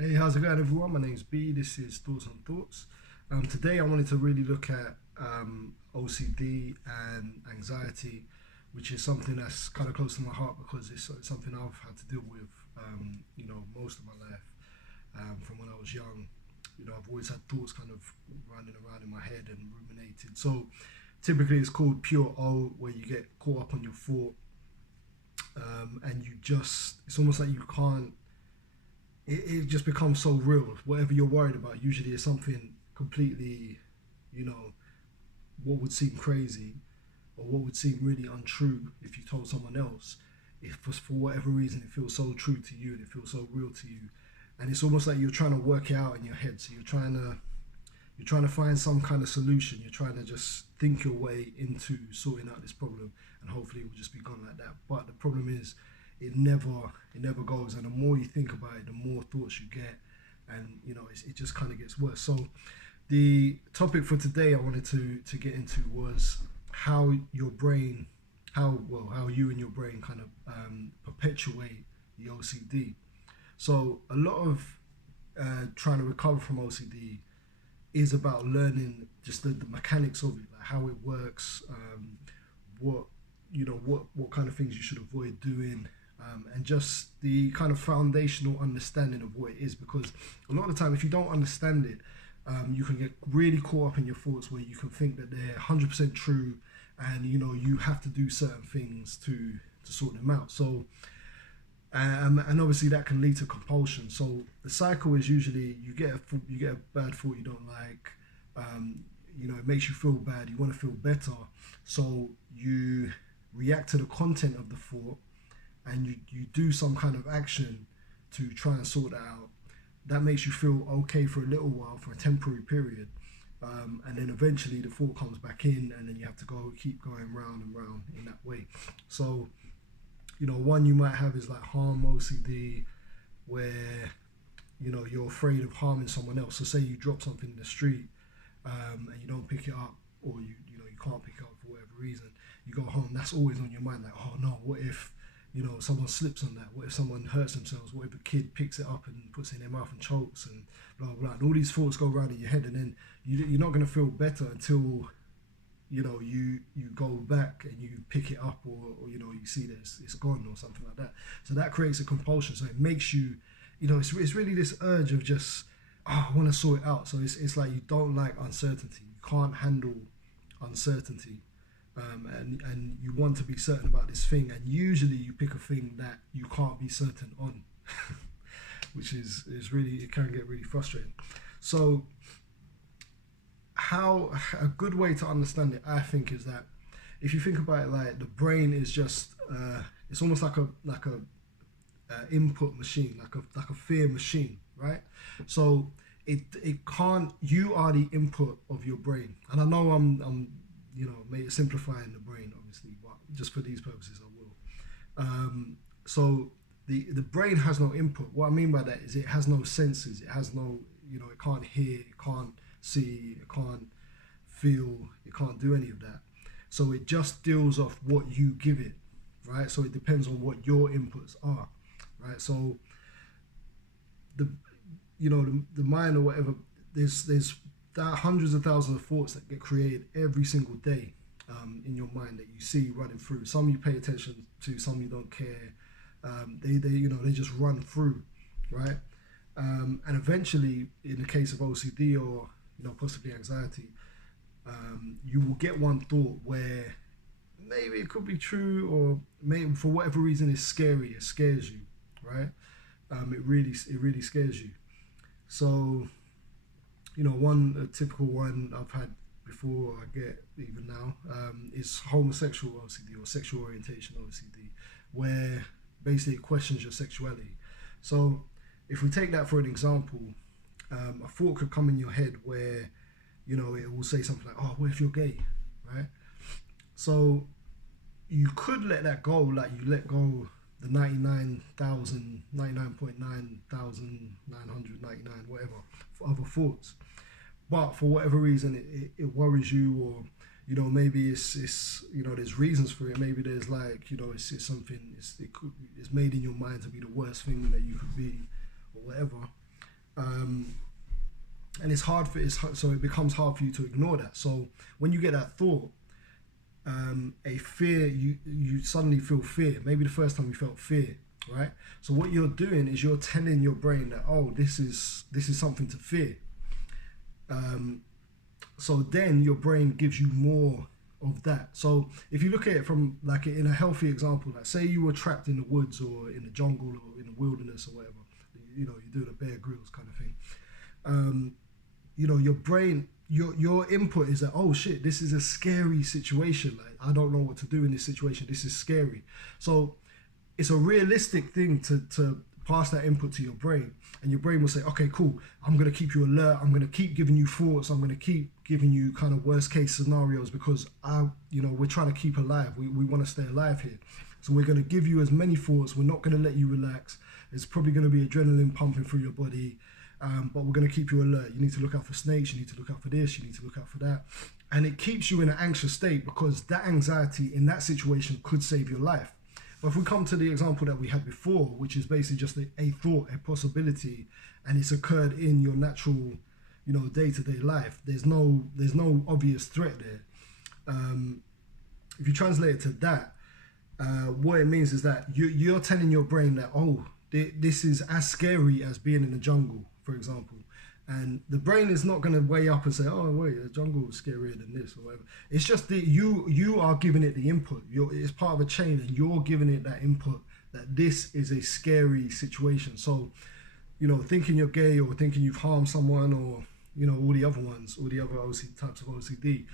Hey, how's it going, everyone? My name's B. This is Thoughts on Thoughts. Today, I wanted to really look at OCD and anxiety, which is something that's kind of close to my heart because it's something I've had to deal with, most of my life. From when I was young, I've always had thoughts kind of running around in my head and ruminated. So, typically, it's called pure O, where you get caught up on your thought, and it's almost like you can't it just becomes so real. Whatever you're worried about, usually is something completely, you know, what would seem crazy or what would seem really untrue if you told someone else. If for whatever reason it feels so true to you and it feels so real to you, and it's almost like you're trying to work it out in your head. So you're trying to find some kind of solution. You're trying to just think your way into sorting out this problem, and hopefully it will just be gone like that. But the problem is, it never goes, and the more you think about it, the more thoughts you get, and it just kind of gets worse. So the topic for today I wanted to get into was how your brain, how you and your brain kind of perpetuate the OCD. So a lot of trying to recover from OCD is about learning just the mechanics of it, like how it works, what what kind of things you should avoid doing, and just the kind of foundational understanding of what it is. Because a lot of the time, if you don't understand it, you can get really caught up in your thoughts where you can think that they're 100% true, and you have to do certain things to sort them out. So and obviously that can lead to compulsion. So the cycle is usually you get a bad thought you don't like. It makes you feel bad. You want to feel better, so you react to the content of the thought, and you do some kind of action to try and sort that out. That makes you feel okay for a little while, for a temporary period, and then eventually the thought comes back in, and then you have to keep going round and round in that way. So one you might have is like harm OCD, where you're afraid of harming someone else. So say you drop something in the street, and you don't pick it up, or you can't pick it up for whatever reason. You go home, that's always on your mind, like, oh no, what if someone slips on that? What if someone hurts themselves? What if a kid picks it up and puts it in their mouth and chokes, and blah blah blah? And all these thoughts go around in your head, and then you're not going to feel better until you go back and you pick it up, or you see that it's gone or something like that. So that creates a compulsion. So it makes you, it's really this urge of just, I want to sort it out. So it's like you don't like uncertainty. You can't handle uncertainty, and you want to be certain about this thing. And usually you pick a thing that you can't be certain on, which is really, it can get really frustrating. So how a good way to understand it, I think, is that if you think about it, like the brain is just it's almost like a input machine, like a fear machine, right? So it can't, you are the input of your brain. And I know I'm simplifying the brain, obviously, but just for these purposes I will. So the brain has no input. What I mean by that is it has no senses. It has no, it can't hear, it can't see, it can't feel, it can't do any of that. So it just deals off what you give it, right? So it depends on what your inputs are, right? So the mind or whatever, there's hundreds of thousands of thoughts that get created every single day, in your mind, that you see running through. Some you pay attention to, some you don't care. They just run through, right? And eventually, in the case of OCD or possibly anxiety, you will get one thought where maybe it could be true, or maybe for whatever reason it's scary. It scares you, right? It really scares you. So a typical one I've had before, I get even now, is homosexual OCD or sexual orientation OCD, where basically it questions your sexuality. So if we take that for an example, a thought could come in your head where it will say something like, oh, what if you're gay, right? So you could let that go, like you let go the 99.999, whatever, for other thoughts. But for whatever reason, it worries you, or maybe it's there's reasons for it. Maybe there's like it's something, it's made in your mind to be the worst thing that you could be, or whatever. And it's hard for so it becomes hard for you to ignore that. So when you get that thought, a fear, you suddenly feel fear. Maybe the first time you felt fear, right? So what you're doing is you're telling your brain that, oh, this is something to fear. So then your brain gives you more of that. So if you look at it from like in a healthy example, like say you were trapped in the woods or in the jungle or in the wilderness or whatever, you know, you're doing a Bear Grylls kind of thing. You know, your brain, your input is that, oh shit, this is a scary situation. Like, I don't know what to do in this situation. This is scary. So it's a realistic thing to pass that input to your brain, and your brain will say, okay, cool, I'm going to keep you alert. I'm going to keep giving you thoughts. I'm going to keep giving you kind of worst case scenarios because we're trying to keep alive. We want to stay alive here. So we're going to give you as many thoughts. We're not going to let you relax. It's probably going to be adrenaline pumping through your body. But we're going to keep you alert. You need to look out for snakes. You need to look out for this. You need to look out for that. And it keeps you in an anxious state because that anxiety in that situation could save your life. But if we come to the example that we had before, which is basically just a thought, a possibility, and it's occurred in your natural, you know, day-to-day life, there's no obvious threat there. If you translate it to that, what it means is that you're telling your brain that, oh, this is as scary as being in the jungle, for example. And the brain is not going to weigh up and say, oh, wait, the jungle is scarier than this or whatever. It's just that you are giving it the input. It's part of a chain, and you're giving it that input that this is a scary situation. So, you know, thinking you're gay or thinking you've harmed someone or, you know, all the other ones, all the other types of OCD,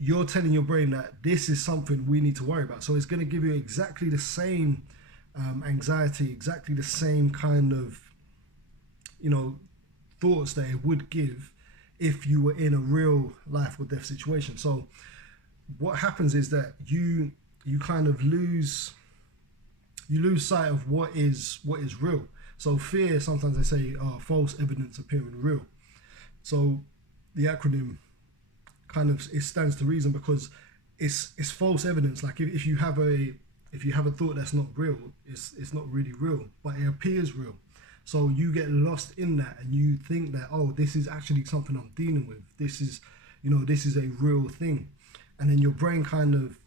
you're telling your brain that this is something we need to worry about. So it's going to give you exactly the same anxiety, exactly the same kind of, you know, thoughts that it would give if you were in a real life or death situation. So what happens is that you kind of lose sight of what is real. So fear, sometimes they say false evidence appearing real. So the acronym kind of, it stands to reason because it's false evidence. Like if you have a thought that's not real, it's not really real, but it appears real. So you get lost in that and you think that, oh, this is actually something I'm dealing with. This is, you know, this is a real thing. And then your brain kind of,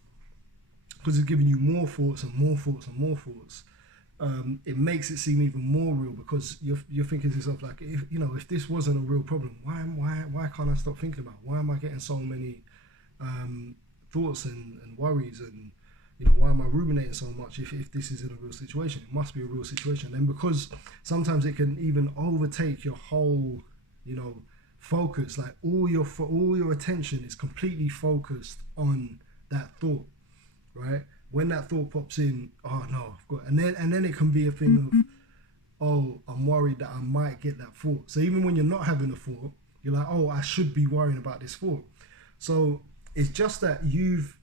because it's giving you more thoughts and more thoughts and more thoughts, it makes it seem even more real because you're thinking to yourself like, if this wasn't a real problem, why can't I stop thinking about it? Why am I getting so many thoughts and worries, and you know, why am I ruminating so much if this isn't a real situation? It must be a real situation. And because sometimes it can even overtake your whole, you know, focus, like all your attention is completely focused on that thought, right? When that thought pops in, oh no, I've got, and then it can be a thing of, oh, I'm worried that I might get that thought. So even when you're not having a thought, you're like, oh, I should be worrying about this thought. So it's just that you've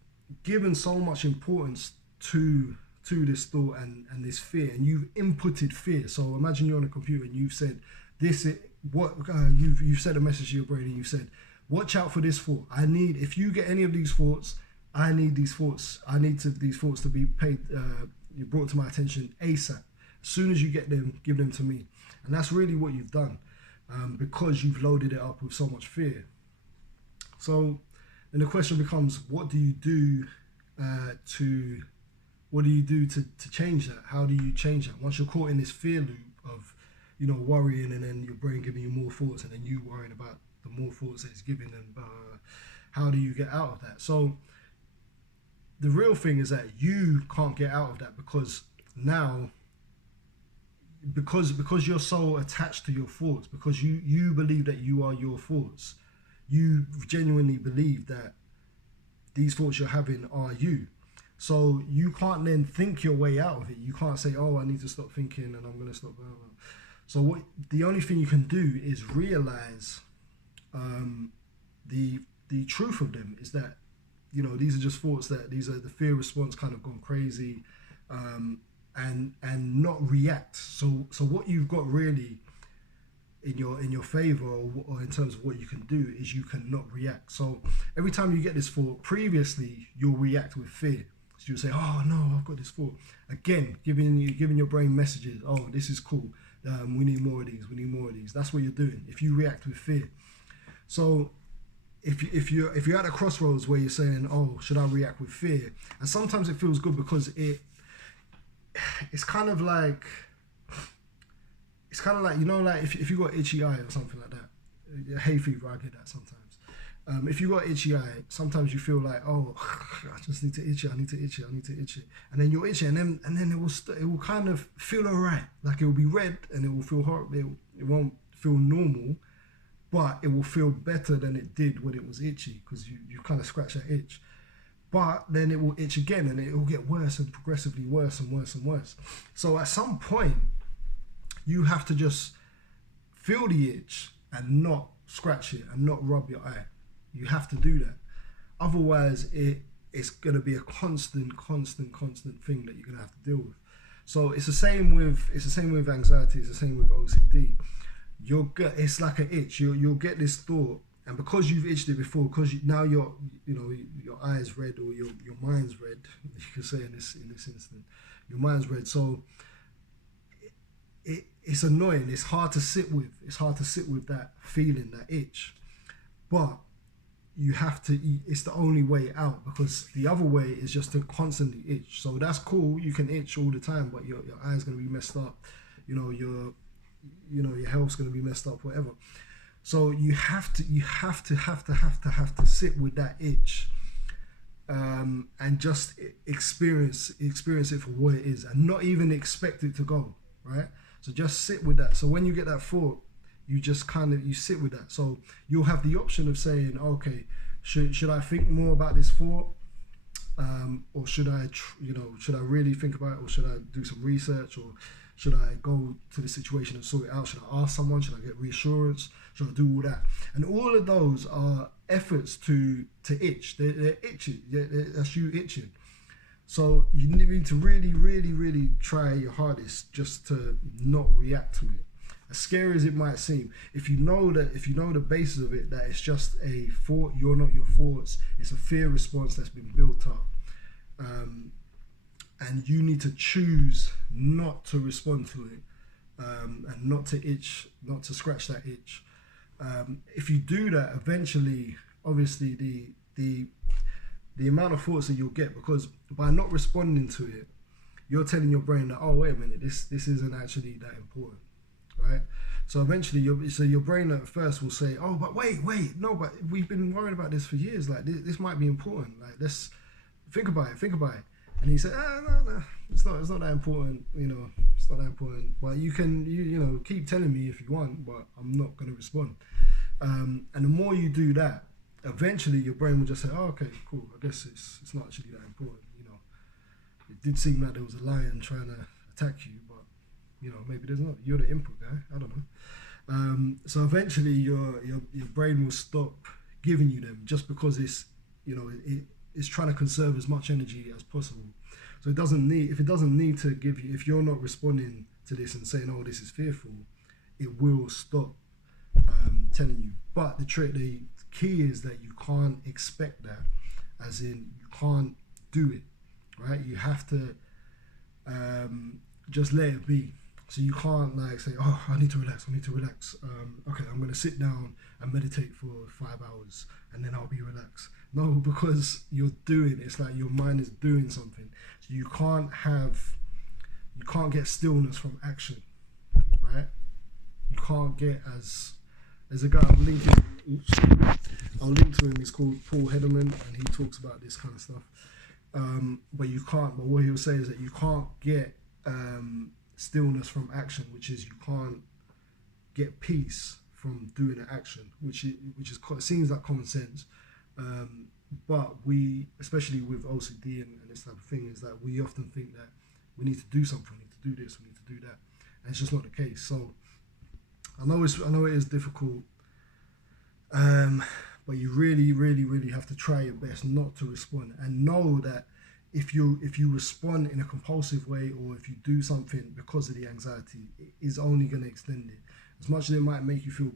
given so much importance to this thought and this fear, and you've inputted fear. So imagine you're on a computer and you've said you've said a message to your brain and you said, watch out for this thought. If you get any of these thoughts, I need these thoughts to be brought to my attention ASAP. As soon as you get them, give them to me. And that's really what you've done, because you've loaded it up with so much fear. So then the question becomes, what do you do to change that? How do you change that? Once you're caught in this fear loop of, you know, worrying, and then your brain giving you more thoughts, and then you worrying about the more thoughts that it's giving, and how do you get out of that? So the real thing is that you can't get out of that because now, because you're so attached to your thoughts, because you believe that you are your thoughts, you genuinely believe that these thoughts you're having are you. So you can't then think your way out of it. You can't say, oh, I need to stop thinking and I'm going to stop. Blah, blah. So the only thing you can do is realize the truth of them is that, you know, these are just thoughts, that these are the fear response kind of gone crazy, and not react. So what you've got really in your favor, or in terms of what you can do, is you cannot react. So every time you get this thought, previously you'll react with fear. So you say, oh no, I've got this thought. Again, giving your brain messages. Oh, this is cool. We need more of these. We need more of these. That's what you're doing. If you react with fear. So if you're at a crossroads where you're saying, oh, should I react with fear? And sometimes it feels good because it's kind of like you know, like if you got itchy eye or something like that, hay fever, I get that sometimes. If you got itchy eye, sometimes you feel like, oh, I just need to itch it. I need to itch it. I need to itch it. And then you'll itch it, and then it will kind of feel alright. Like it will be red, and it will feel horrible. It won't feel normal, but it will feel better than it did when it was itchy because you kind of scratch that itch. But then it will itch again, and it will get worse and progressively worse and worse and worse. So at some point, you have to just feel the itch and not scratch it and not rub your eye. You have to do that. Otherwise, it's going to be a constant thing that you're going to have to deal with. So it's the same with anxiety. It's the same with OCD. It's like an itch. You'll get this thought, and because you've itched it before, because now your eye's red or your mind's red. You can say in this instant, your mind's red. So it's annoying. It's hard to sit with. It's hard to sit with that feeling, that itch. But you have to eat. It's the only way out, because the other way is just to constantly itch. So that's cool. You can itch all the time, but your eye's gonna be messed up. Your health's gonna be messed up, whatever. So you have to sit with that itch, and just experience it for what it is, and not even expect it to go, right? So just sit with that. So when you get that thought, you just you sit with that. So you'll have the option of saying, okay, should I think more about this thought, or should I really think about it, or should I do some research, or should I go to the situation and sort it out? Should I ask someone? Should I get reassurance? Should I do all that? And all of those are efforts to itch. They're itching. That's you itching. So you need to really try your hardest just to not react to it. As scary as it might seem, if you know the basis of it, that it's just a thought, you're not your thoughts, it's a fear response that's been built up, and you need to choose not to respond to it, and not to itch, not to scratch that itch. If you do that, eventually, obviously, the amount of thoughts that you'll get, because by not responding to it, you're telling your brain that, oh, wait a minute, this isn't actually that important. Right? So eventually, your brain at first will say, "Oh, but wait, no, but we've been worried about this for years. Like this might be important. Like let's think about it. And he said, no, it's not that important. It's not that important. But you can, keep telling me if you want, but I'm not going to respond. And the more you do that, eventually your brain will just say, "Oh, okay, cool. I guess it's not actually that important." It did seem like there was a lion trying to attack you, but maybe there's not. You're the input guy. I don't know. So eventually, your brain will stop giving you them, just because it's trying to conserve as much energy as possible. So if it doesn't need to give you, if you're not responding to this and saying, "Oh, this is fearful," it will stop telling you. But the key is that you can't expect that, as in you can't do it, right? You have to just let it be. So you can't say, "Oh, I need to relax. Okay, I'm going to sit down and meditate for 5 hours and then I'll be relaxed." No, because it's like your mind is doing something. So you can't get stillness from action, right? You can't get, there's a guy I'll link to him, he's called Paul Hederman, and he talks about this kind of stuff. But what he'll say is that you can't get stillness from action, which is you can't get peace from doing an action, which seems like common sense, but we, especially with OCD and this type of thing, is that we often think that we need to do something, we need to do this, we need to do that, and it's just not the case. So I know it is difficult, but you really have to try your best not to respond, and know that if you respond in a compulsive way, or if you do something because of the anxiety, it is only going to extend it. As much as it might make you feel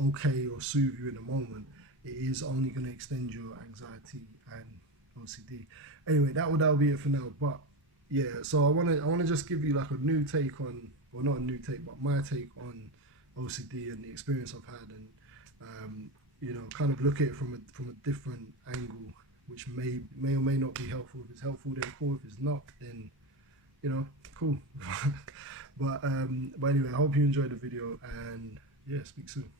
okay or soothe you in the moment, it is only going to extend your anxiety and OCD. Anyway, that'll be it for now. But yeah, so I wanna just give you like a new take on, or not a new take, but my take on OCD and the experience I've had, and kind of look at it from a different angle, which may or may not be helpful. If it's helpful, then cool. If it's not, then cool. But anyway, I hope you enjoyed the video, and yeah, speak soon.